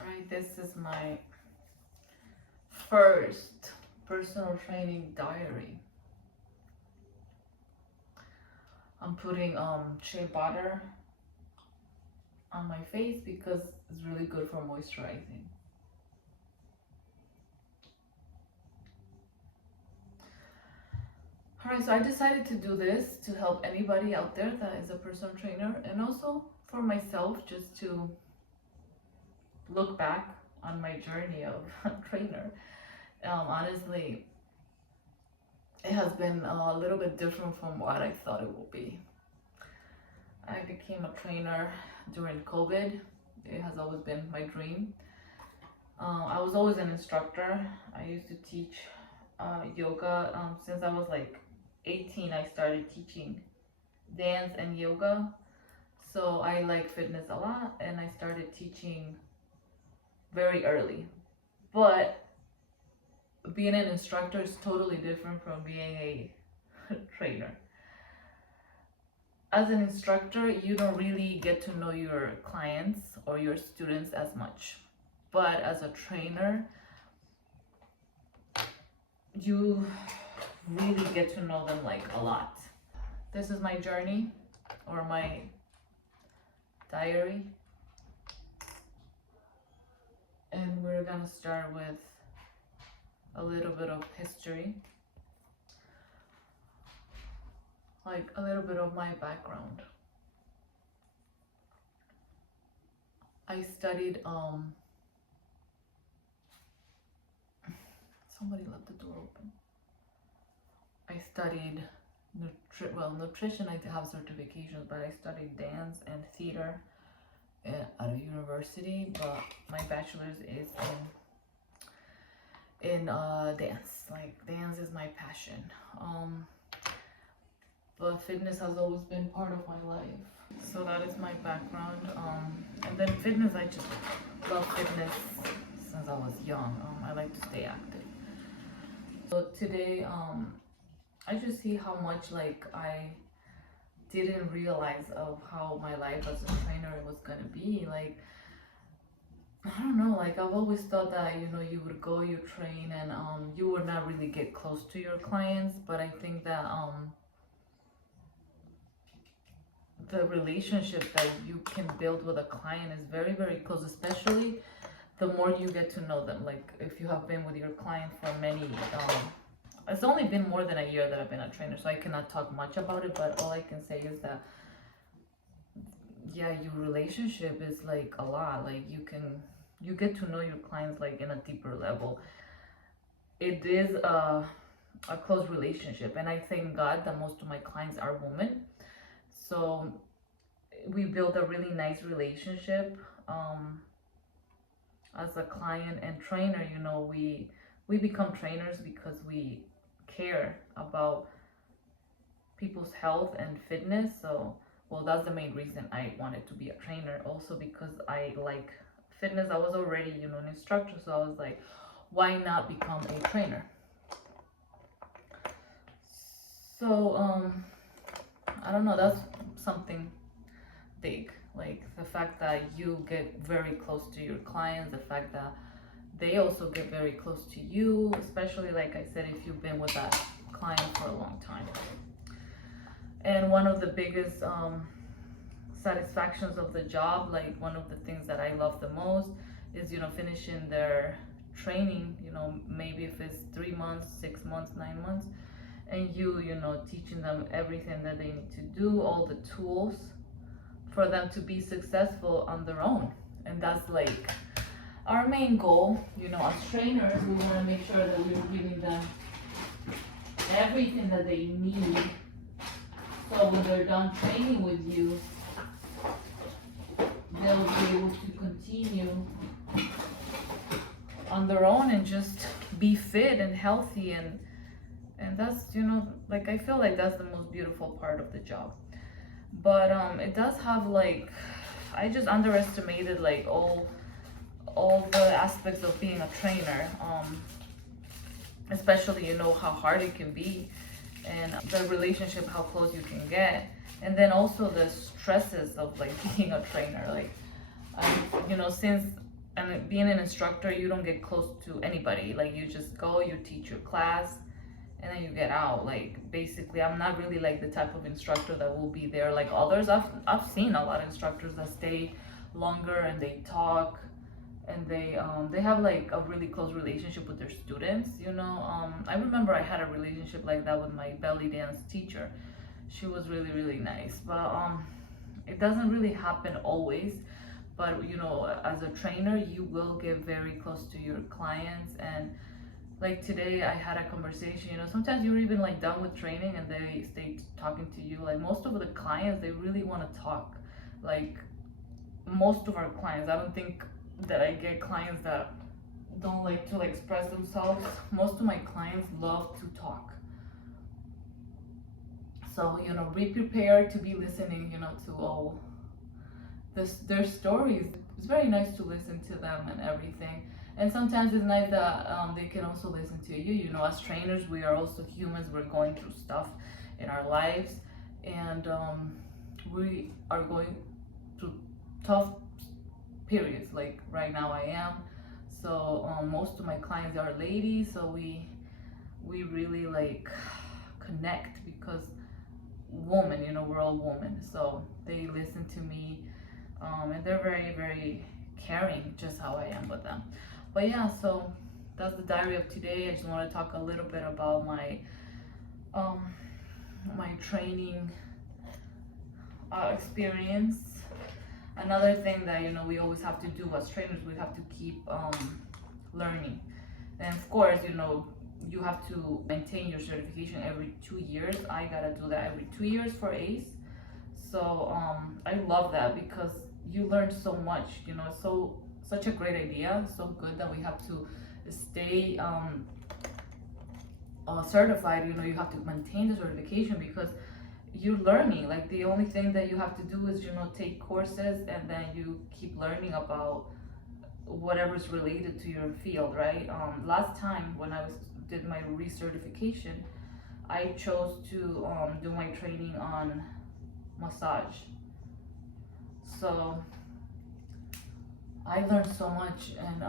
Alright, this is my first personal training diary. I'm putting shea butter on my face because it's really good for moisturizing. Alright, so I decided to do this to help anybody out there that is a personal trainer, and also for myself, just to look back on my journey of trainer. Honestly, it has been a little bit different from what I thought it would be. I became a trainer during COVID. It has always been my dream. I was always an instructor. I used to teach yoga since I was like 18. I started teaching dance and yoga. So I like fitness a lot, and I started teaching very early. But being an instructor is totally different from being a trainer. As an instructor, you don't really get to know your clients or your students as much. But as a trainer, you really get to know them like a lot. This is my journey or my diary. And we're gonna start with a little bit of history, like a little bit of my background. I studied somebody left the door open. I studied nutrition. I have certifications, but I studied dance and theater at a university. But my bachelor's is in dance. Like, dance is my passion. But fitness has always been part of my life. So that is my background. And then fitness, I just love fitness since I was young. I like to stay active. So today, I just see how much like I didn't realize of how my life as a trainer was gonna be. Like, I don't know, like I've always thought that, you would go, you train, and you would not really get close to your clients. But I think that the relationship that you can build with a client is very, very close, especially the more you get to know them. Like, if you have been with your client for many, it's only been more than a year that I've been a trainer, so I cannot talk much about it, but all I can say is that, yeah, your relationship is like a lot. Like, you get to know your clients like in a deeper level. It is a close relationship, and I thank God that most of my clients are women. So we build a really nice relationship as a client and trainer. We become trainers because we care about people's health and fitness. So, well, that's the main reason I wanted to be a trainer. Also because I like fitness. I was already, an instructor, so I was like, why not become a trainer? So, I don't know, that's something big. Like, the fact that you get very close to your clients, the fact that they also get very close to you, especially, like I said, if you've been with that client for a long time. And one of the biggest satisfactions of the job, like one of the things that I love the most is, finishing their training, maybe if it's 3 months, 6 months, 9 months, and teaching them everything that they need to do, all the tools for them to be successful on their own. And that's like our main goal. As trainers, we want to make sure that we're giving them everything that they need, so when they're done training with you, they'll be able to continue on their own and just be fit and healthy. And that's, like, I feel like that's the most beautiful part of the job. But it does have, like, I just underestimated like all the aspects of being a trainer, especially how hard it can be, and the relationship, how close you can get, and then also the stresses of like being a trainer. Like, since and being an instructor, you don't get close to anybody. Like, you just go, you teach your class, and then you get out. Like, basically, I'm not really like the type of instructor that will be there like others. I've seen a lot of instructors that stay longer and they talk, and they have like a really close relationship with their students, you know. I remember I had a relationship like that with my belly dance teacher. She was really, really nice, but it doesn't really happen always. But you know, as a trainer, you will get very close to your clients. And like today I had a conversation, you know, sometimes you're even like done with training and they stay talking to you. Like, most of the clients, they really want to talk. Like, most of our clients, I don't think that I get clients that don't like to like express themselves. Most of my clients love to talk. So, you know, be prepared to be listening, you know, to all their stories. It's very nice to listen to them and everything. And sometimes it's nice that they can also listen to you. You know, as trainers, we are also humans. We're going through stuff in our lives, and we are going through tough periods. Like right now, I am. So most of my clients are ladies, so we really like connect because women, you know, we're all women. So they listen to me, and they're very, very caring, just how I am with them. But yeah, so that's the diary of today. I just want to talk a little bit about um my training experience. Another thing that, you know, we always have to do as trainers, we have to keep learning. And of course, you know, you have to maintain your certification every 2 years. I gotta do that every 2 years for ACE. So I love that because you learn so much, you know. It's such a great idea, so good that we have to stay certified. You know, you have to maintain the certification because you're learning. Like, the only thing that you have to do is, you know, take courses, and then you keep learning about whatever's related to your field, right? Last time when I did my recertification, I chose to do my training on massage. So I learned so much, and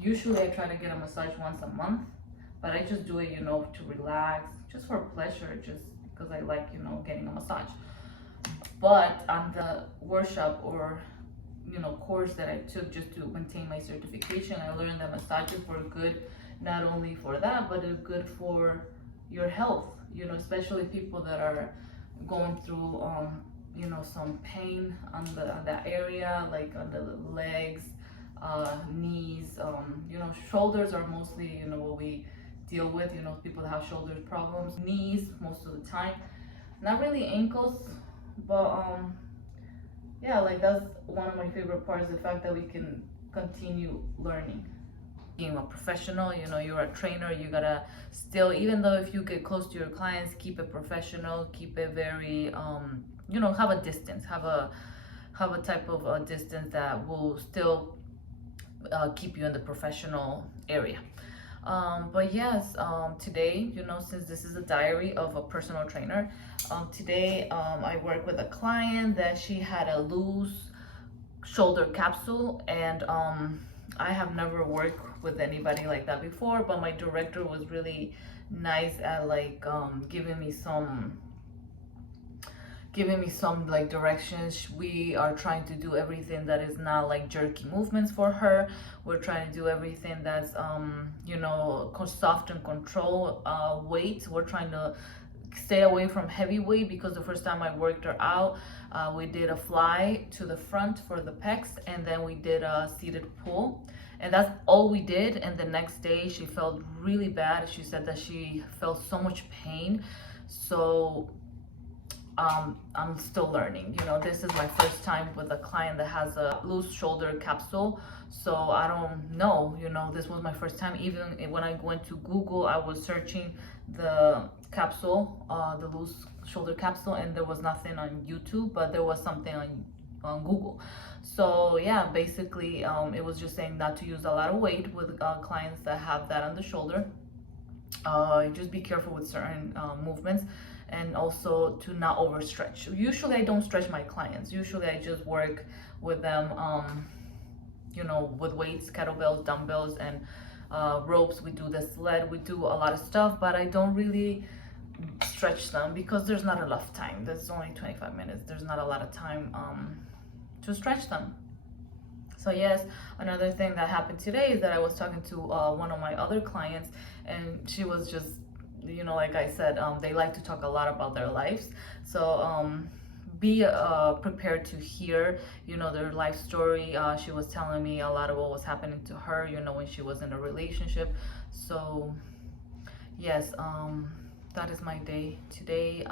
usually I try to get a massage once a month, but I just do it, you know, to relax, just for pleasure, just because I like, you know, getting a massage. But on the workshop, or you know, course that I took just to maintain my certification, I learned that massages were good not only for that, but it's good for your health, you know, especially people that are going through you know, some pain on that area, like on the legs, knees, you know, shoulders are mostly, you know, what we deal with, you know, people that have shoulder problems, knees most of the time, not really ankles. But yeah, like, that's one of my favorite parts, the fact that we can continue learning. Being a professional, you know, you're a trainer, you gotta still, even though if you get close to your clients, keep it professional, keep it very you know, have a distance, have a type of a distance that will still keep you in the professional area. But yes, today, you know, since this is a diary of a personal trainer, today I work with a client that she had a loose shoulder capsule, and I have never worked with anybody like that before, but my director was really nice at like giving me some like directions. We are trying to do everything that is not like jerky movements for her. We're trying to do everything that's you know, soft and control weight. We're trying to stay away from heavy weight, because the first time I worked her out, we did a fly to the front for the pecs, and then we did a seated pull, and that's all we did. And the next day she felt really bad. She said that she felt so much pain. So I'm still learning. You know, this is my first time with a client that has a loose shoulder capsule, so I don't know, you know, this was my first time. Even when I went to Google, I was searching the capsule, the loose shoulder capsule, and there was nothing on YouTube, but there was something on Google. So yeah, basically it was just saying not to use a lot of weight with clients that have that on the shoulder. Just be careful with certain movements, and also to not overstretch. Usually I don't stretch my clients. Usually I just work with them you know, with weights, kettlebells, dumbbells, and ropes. We do the sled, we do a lot of stuff, but I don't really stretch them because there's not enough time. There's only 25 minutes. There's not a lot of time to stretch them. So yes, another thing that happened today is that I was talking to one of my other clients, and she was just, you know, like I said, they like to talk a lot about their lives. So be prepared to hear, you know, their life story. She was telling me a lot of what was happening to her, you know, when she was in a relationship. So yes, that is my day today.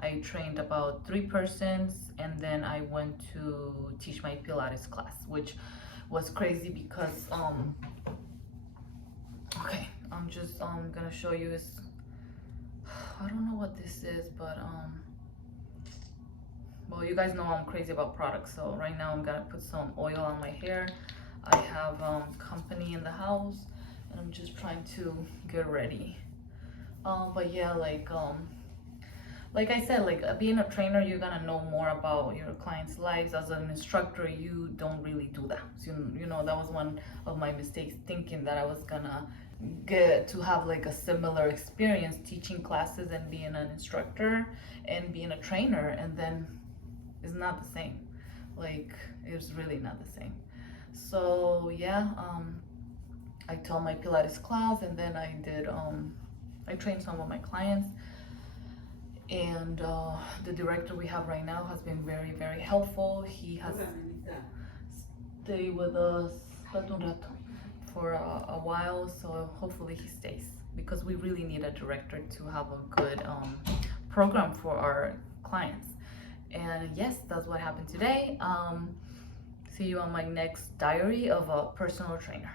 I trained about 3 persons, and then I went to teach my Pilates class, which was crazy because okay, I'm just gonna show you this. I don't know what this is, but well, you guys know I'm crazy about products, so right now I'm gonna put some oil on my hair. I have company in the house, and I'm just trying to get ready. But yeah, like I said, like being a trainer, you're gonna know more about your clients' lives. As an instructor, you don't really do that. So, you know, that was one of my mistakes, thinking that I was gonna get to have like a similar experience teaching classes and being an instructor and being a trainer, and then it's not the same. Like, it's really not the same. So yeah, I taught my Pilates class, and then I did I trained some of my clients, and the director we have right now has been very, very helpful. He has stayed with us for a while, so hopefully he stays, because we really need a director to have a good program for our clients. And yes, that's what happened today. See you on my next diary of a personal trainer.